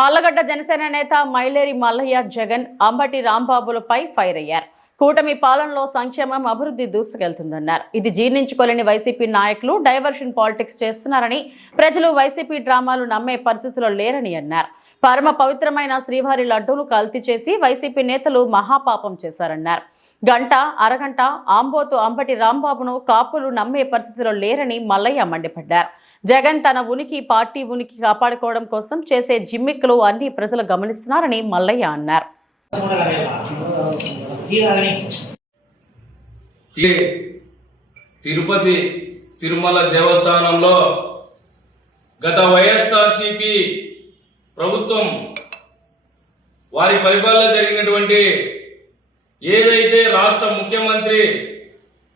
ఆళ్లగడ్డ జనసేన నేత మైలేరి మల్లయ్య జగన్ అంబటి రాంబాబులపై ఫైర్ అయ్యారు. కూటమి పాలనలో సంక్షేమం అభివృద్ధి దూసుకెళ్తుందన్నారు. ఇది జీర్ణించుకోలేని వైసీపీ నాయకులు డైవర్షన్ పాలిటిక్స్ చేస్తున్నారని, ప్రజలు వైసీపీ డ్రామాలు నమ్మే పరిస్థితిలో లేరని అన్నారు. పరమ పవిత్రమైన శ్రీవారి లడ్డూలు కల్తీ చేసి వైసీపీ నేతలు మహాపాపం చేశారన్నారు. గంట అరగంట ఆంబోతు అంబటి రాంబాబును కాపులు నమ్మే పరిస్థితిలో లేరని మల్లయ్య మండిపడ్డారు. జగన్ తన ఉనికి, పార్టీ ఉనికి కాపాడుకోవడం కోసం చేసే జిమ్మిక్కులు అన్ని ప్రజలు గమనిస్తున్నారని మల్లయ్య అన్నారు. తిరుపతి తిరుమల దేవస్థానంలో గత వైఎస్ఆర్సీపీ ప్రభుత్వం వారి పరిపాలన జరిగినటువంటి ఏదైతే రాష్ట్ర ముఖ్యమంత్రి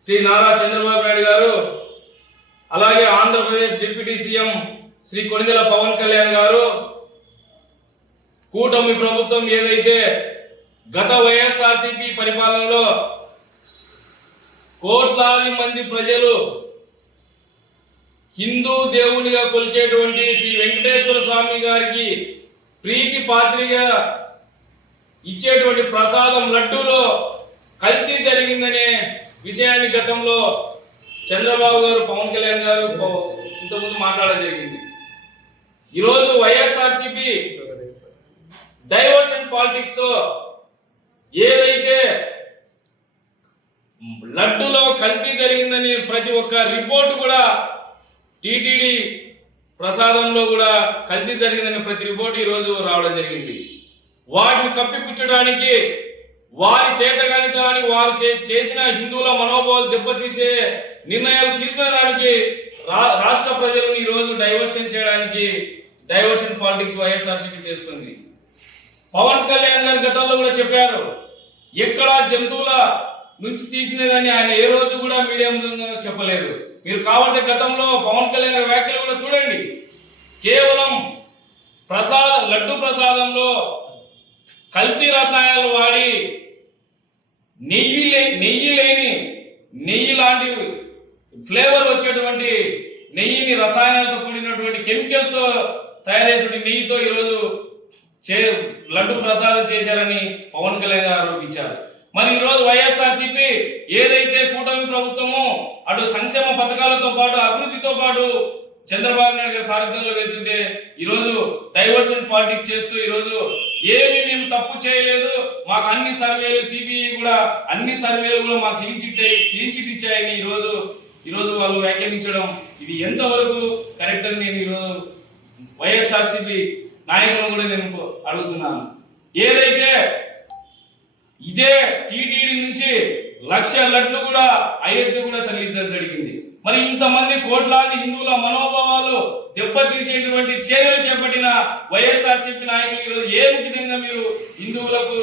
శ్రీ నారా చంద్రబాబు నాయుడు గారు, అలాగే ఆంధ్రప్రదేశ్ డిప్యూటీ సీఎం శ్రీ కొణిదెల పవన్ కళ్యాణ్ గారు, కూటమి ప్రభుత్వం ఏదైతే గత వైఎస్ఆర్సీపీ పరిపాలనలో కోట్లాది మంది ప్రజలు హిందూ దేవునిగా కొలిచేటువంటి శ్రీ వెంకటేశ్వర స్వామి గారికి ప్రీతి పాత్రిగా ఇచ్చేటువంటి ప్రసాదం లడ్డూలో కల్తీ జరిగిందనే విషయాన్ని గతంలో చంద్రబాబు గారు, పవన్ కళ్యాణ్ గారు ఇంతకుముందు మాట్లాడడం జరిగింది. ఈరోజు వైఎస్ఆర్సీపీ డైవర్షన్ పాలిటిక్స్ తో ఏదైతే లడ్డూలో కల్తీ జరిగిందని ప్రతి ఒక్క రిపోర్టు కూడా, టీటీడీ ప్రసాదంలో కూడా కల్తీ జరిగిందని ప్రతి రిపోర్టు ఈరోజు రావడం జరిగింది. వాటిని కప్పిపుచ్చడానికి, వారి చేతగానితనానికి, వారు చేసిన హిందువుల మనోభావాలు దెబ్బతీసే నిర్ణయాలు తీసుకునేదానికి రాష్ట్ర ప్రజలను ఈ రోజు డైవర్షన్ చేయడానికి డైవర్షన్ పాలిటిక్స్ వైఎస్ఆర్సీపీ చేస్తుంది. పవన్ కళ్యాణ్ గారు గతంలో కూడా చెప్పారు, ఎక్కడా జంతువుల నుంచి తీసినదని ఆయన ఏ రోజు కూడా మీడియా ముందు చెప్పలేదు. మీరు కావాలంటే గతంలో పవన్ కళ్యాణ్ గారి వ్యాఖ్యలు కూడా చూడండి. కేవలం లడ్డు ప్రసాదంలో కల్తీ రసాయనాలు వాడి నెయ్యి లాంటి ఫ్లేవర్ వచ్చేటువంటి నెయ్యిని రసాయనాలతో కూడినటువంటి కెమికల్స్ తయారు చేసిన నెయ్యితో ఈరోజు లడ్డు ప్రసాదం చేశారని పవన్ కళ్యాణ్ గారు ఆరోపించారు. మరి ఈరోజు వైఎస్ఆర్సీపీ ఏదైతే కూటమి ప్రభుత్వము అటు సంక్షేమ పథకాలతో పాటు అభివృద్ధితో పాటు చంద్రబాబు నాయుడు గారి సారథ్యంలో వెళ్తుంటే ఈరోజు డైవర్షన్ పాలిటిక్స్ చేస్తూ ఈరోజు ఏమి మేము తప్పు చేయలేదు, మాకు అన్ని సర్వేలు, సిబిఐ కూడా అన్ని సర్వేలు కూడా మాకు క్లీన్ చిట్ ఇచ్చాయని ఈరోజు వాళ్ళు వ్యాఖ్యానించడం, ఇది ఎంతవరకు కరెక్ట్ అని నేను ఈరోజు వైఎస్ఆర్సీపీ నాయకులను కూడా నేను అడుగుతున్నాను. ఏదైతే ఇదే టీటీడీ నుంచి 1,00,000 లడ్లు కూడా అయోధ్య కూడా తరలించడం జరిగింది. మరి ఇంతమంది కోట్లాది హిందువుల మనోభావాలు దెబ్బతీసేటువంటి చర్యలు చేపట్టిన వైఎస్ఆర్సీపీ నాయకులు ఈరోజు ఏ విధంగా మీరు హిందువులకు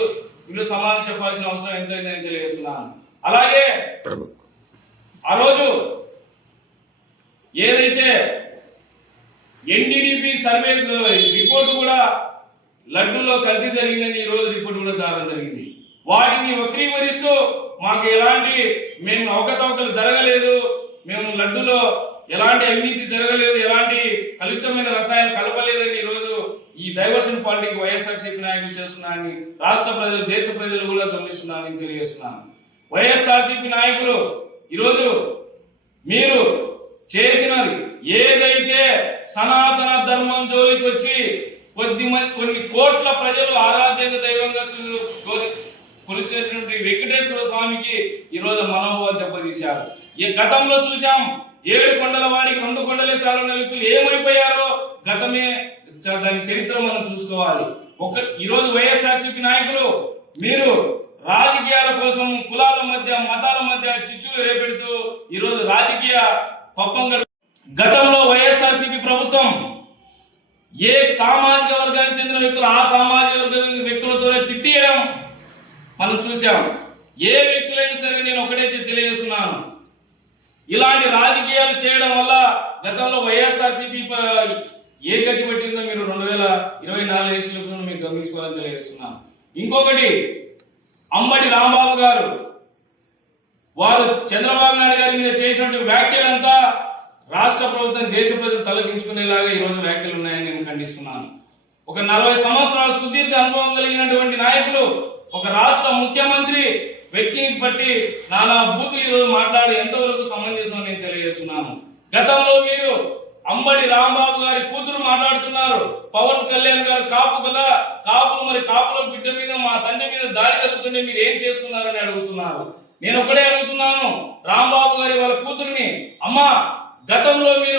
మీరు సమాధానం చెప్పాల్సిన అవసరం ఎంతైందని తెలియజేస్తున్నాను. అలాగే ఆ రోజు ఏదైతే ఎన్డీడీపీ సర్వే రిపోర్టు కూడా లడ్డూలో కల్తీ జరిగిందని ఈ రోజు రిపోర్టు కూడా రావడం జరిగింది. వాటిని వక్రీకరిస్తూ మాకు మేము అవకతవకలు జరగలేదు, మేము లడ్డూలో ఎలాంటి అవినీతి జరగలేదు, ఎలాంటి కలుషితమైన రసాయనాలు కలపలేదని ఈరోజు ఈ డైవర్షన్ పాలిటిక్స్ వైఎస్ఆర్సీపీ నాయకులు చేస్తున్నారని రాష్ట్ర ప్రజలు, దేశ ప్రజలు కూడా గమనిస్తున్నారని తెలియజేస్తున్నాను. వైఎస్ఆర్సీపీ నాయకులు ఈరోజు మీరు చేసినది ఏదైతే సనాతన ధర్మం జోలికి వచ్చి కొన్ని కోట్ల ప్రజలు ఆరాధ్య దైవంగా కొలిసేటువంటి వెంకటేశ్వర స్వామికి ఈరోజు మనోభావాలు దెబ్బతీశారు. ఈ గతంలో చూసాం, 7 కొండల వాడికి 2 కొండలే చాలన్న వ్యక్తులు ఏమైపోయారో గతమే దాని చరిత్ర మనం చూసుకోవాలి. ఈరోజు వైఎస్ఆర్సీపీ నాయకులు మీరు రాజకీయాల కోసం కులాల మధ్య, మతాల మధ్య చిచ్చులు రేపెడుతూ ఈరోజు రాజకీయ పప్పం గతంలో వైఎస్ఆర్సీపీ ప్రభుత్వం ఏ సామాజిక వర్గానికి చెందిన వ్యక్తులు ఆ సామాజిక వ్యక్తులతోనే తిట్టియడం మనం చూసాం. ఏ వ్యక్తులైనా సరే నేను ఒకటే తెలియజేస్తున్నాను, ఇలాంటి రాజకీయాలు చేయడం వల్ల గతంలో వైఎస్ఆర్సీపీ ఏ గతి పట్టిందో మీరు 2024 ఎలక్షన్లో మీకు గమనించుకోవాలని తెలియజేస్తున్నాను. ఇంకొకటి, అంబటి రాంబాబు గారు వారు చంద్రబాబు నాయుడు గారి మీద చేసినటువంటి వ్యాఖ్యలంతా రాష్ట్ర ప్రభుత్వం, దేశ ప్రజలు తలదించుకునేలాగా ఈ రోజు వ్యాఖ్యలు ఉన్నాయని నేను ఖండిస్తున్నాను. ఒక 40 సంవత్సరాల సుదీర్ఘ అనుభవం కలిగినటువంటి నాయకులు, ఒక రాష్ట్ర ముఖ్యమంత్రి వ్యక్తిని బట్టి నానా బూతులు ఈరోజు మాట్లాడి ఎంతవరకు సమంజసం నేను తెలియజేస్తున్నాను. గతంలో మీరు అంబటి రాంబాబు గారి కూతురు మాట్లాడుతున్నారు, పవన్ కళ్యాణ్ గారు కాపు కదా, కాపులు మరి కాపుల బిడ్డ మీద మా తండ్రి మీద దాడి జరుగుతుంటే మీరు ఏం చేస్తున్నారని అడుగుతున్నారు. నేను ఒకటే అడుగుతున్నాను రాంబాబు గారి వాళ్ళ కూతురిని, అమ్మా గతంలో మీరు